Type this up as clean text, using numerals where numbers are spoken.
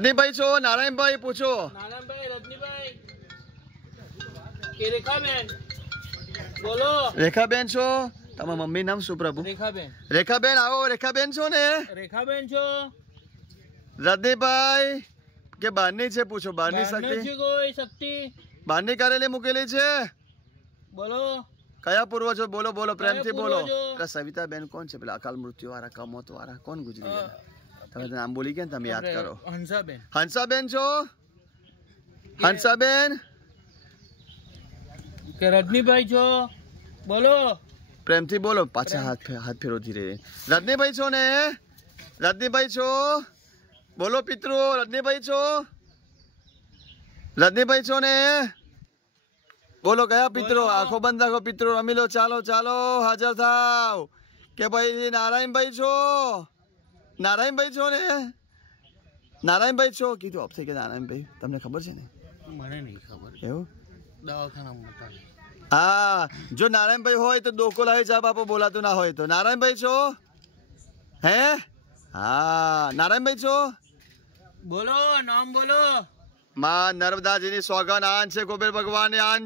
રજનીભાઈ છો નારાયણભાઈ પૂછો નારાયણભાઈ રજનીભાઈ કે રેખાબેન બોલો રેખાબેન છો તમારા મમ્મી નામ શું પ્રભુ રેખાબેન આવો રેખાબેન છો ને રેખાબેન છો રજનીભાઈ કે બહારની છે પૂછો બહારની શક્તિ બહારની કારેલી મૂકેલી છે બોલો કયા પૂર્વજો બોલો બોલો પ્રેમથી બોલો સવિતાબેન કોણ છે પેલા અકાલ મૃત્યુ વાળા કમોત વાળા કોણ ગુજરી ગયા તમે નામ બોલી ગયા તમે યાદ કરો હંસાબેન છો હંસાબેન કે રજનીભાઈ છો બોલો પ્રેમથી બોલો પાછા હાથ ફેરો ધીરે રજનીભાઈ છો ને રજનીભાઈ છો બોલો પિતૃ રજનીભાઈ છો રજનીભાઈ છો ને બોલો કયા પિત્રો આંખો બંધ રાખો પિત્રો રમી લો ચાલો ચાલો હાજર થાવ કે ભાઈ નારાયણભાઈ છો નારાયણભાઈ છો ને નારાયણભાઈ છો કીધું ઓફ થઈ ગયા નારાયણભાઈ તમને ખબર છે ને મને નહીં ખબર એવું દવાખાના હા જો નારાયણભાઈ હોય તો ડોકો લાવી ચા બાપો બોલાતું ના હોય તો નારાયણભાઈ છો હે હા નારાયણભાઈ છો બોલો નામ બોલો માં નર્મદાજીની સોગન આન છે કુબેર ભગવાન આન